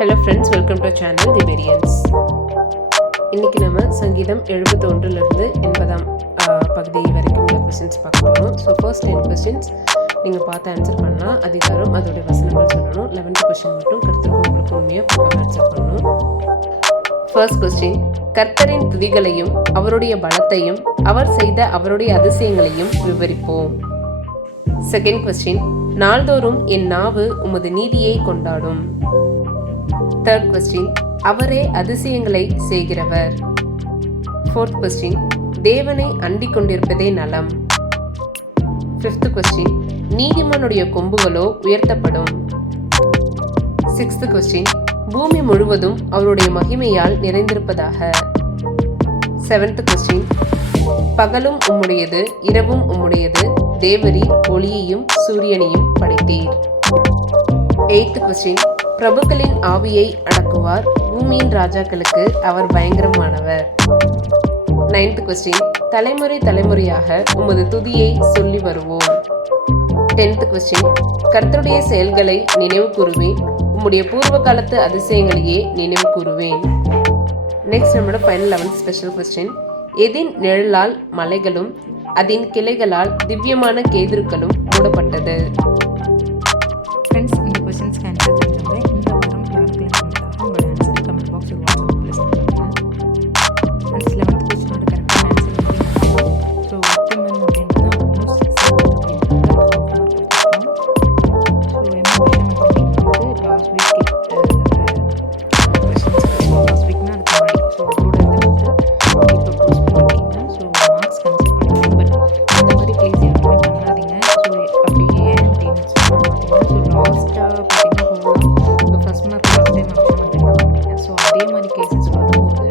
Hello friends, welcome to channel the variance. இன்றைக்கி நம்ம சங்கீதம் 71லிருந்து 80ஆம் பகுதி வரைக்கும் உள்ள கொஸ்டின்ஸ் பார்க்க போகிறோம். ஸோ ஃபர்ஸ்ட் 10 கொஸ்டின்ஸ் நீங்கள் பார்த்து ஆன்சர் பண்ணலாம். அதிகாரம் அதோடைய வசனங்கள் சொல்லணும். 11th கொஸ்டின் மட்டும் கர்த்தருக்கு உங்களுக்கு உண்மையாக பார்க்க ஆன்சர் பண்ணணும். ஃபர்ஸ்ட் கொஸ்டின், கர்த்தரின் துதிகளையும் அவருடைய பலத்தையும் அவர் செய்த அவருடைய அதிசயங்களையும் விவரிப்போம். செகண்ட் கொஸ்டின், நாள்தோறும் என் நாவு உமது நீதியை கொண்டாடும். தேர்ட் கொஸ்டின், அவரே அதிசயங்களை செய்கிறவர். ஃபோர்த் கொஸ்டின், தேவனை அண்டிக் கொண்டிருப்பதே நலம். ஃபிஃப்த் கொஸ்டின், நீதிமானுடைய கொம்புகளோ உயர்த்தப்படும். சிக்ஸ்த் கொஸ்டின், பூமி முழுவதும் அவருடைய மகிமையால் நிறைந்திருப்பதாக. செவன்த் கொஸ்டின், பகலும் உம்முடையது இரவும் உம்முடையது, தேவரீ ஒளியையும் சூரியனையும் படைத்தீர். எய்த் கொஸ்டின், பிரபுக்களின் ஆவியை அடக்குவார், பூமியின் ராஜாக்களுக்கு அவர் பயங்கரமானவர். நைன்த் கொஸ்டின், தலைமுறை தலைமுறையாக உமது துதியை சொல்லி வருவோம். 10th கொஸ்டின், கர்த்தருடைய செயல்களை நினைவு கூறுவேன், உம்முடைய பூர்வ காலத்து அதிசயங்களையே நினைவு கூறுவேன். நெக்ஸ்ட் நம்மளோட ஃபைனல் 11th ஸ்பெஷல் கொஸ்டின், எதின் நிழலால் மலைகளும் அதன் கிளைகளால் திவ்யமான கேதுருக்களும் மூடப்பட்டது. ஃப்ரெண்ட்ஸ், இந்த கொஸ்டின்ஸ்க்கு ஆன்சர் தெரிஞ்சவங்க இந்த வாரம் யாருக்கெல்லாம் பண்ணதாக உங்களோட ஆன்சர் கமெண்ட் பாக்ஸில் வாட்ஸ்அப் ப்ளஸ் பண்ணுங்கள். ஃப்ரெண்ட்ஸ், 11th கொஸ்டினோட கரெக்டான ஆன்சர் அப்படின்னா ஸோ ஒட்டுமன் அப்படின்றது ஆல்மோஸ்ட் 6 அப்படின்றது ஹாஃப் மார்க் கொடுத்துருக்கோம். ஸோ என்ன விஷயம் அப்படின்றது லாஸ்ட் வீக் கொஸ்டின்ஸ் லாஸ்ட் வீக்னா அதுக்கு முன்னாடி ஸோ அதோட இப்போ போஸ்ட் பண்ணியிருக்கீங்க. ஸோ மார்க்ஸ் கன்சிடர் பண்ணிக்கலாம். பட் இந்த மாதிரி ப்ளீஸ் யாருமே பண்ணாதீங்க. ஸோ அப்படி ஏன் அப்படின்னு பார்த்தீங்கன்னா ஸோ லாஸ்ட்டாக பார்த்தீங்கன்னா இப்போ first mark last time option மட்டும்தான் பண்ணீங்க. ஸோ அதே மாதிரி கேசஸ் வரும்போது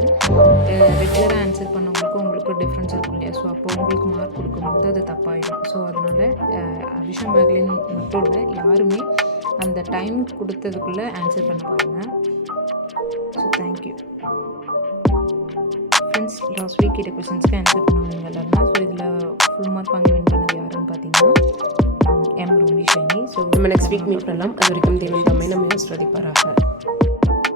ரெகுலராக ஆன்சர் பண்ணவங்களுக்கும் உங்களுக்கு டிஃப்ரென்ஸ் இருக்கும் இல்லையா? ஸோ அப்போ உங்களுக்கு மார்க் கொடுக்கும்போது அது தப்பாயிடும். ஸோ அதனால் அபிஷா மேக்லின் மட்டும் இல்லை, யாருமே அந்த டைம் கொடுத்ததுக்குள்ளே ஆன்சர் பண்ண பாருங்கள். So thank you friends. Last week கிட்ட கொஸ்டின்ஸ்க்கு ஆன்சர் பண்ணுவாங்க எல்லாருமே. ஸோ இதில் ஃபுல் மார்க் வாங்கி வின் பண்ணது யாருன்னு பார்த்தீங்கன்னா எம் ரூமி ஷைனி. ஸோ நம்ம நெக்ஸ்ட் வீக் மீட் பண்ணலாம். அது வரைக்கும் தேவன் நம்மை ஆசீர்வதிப்பாராக.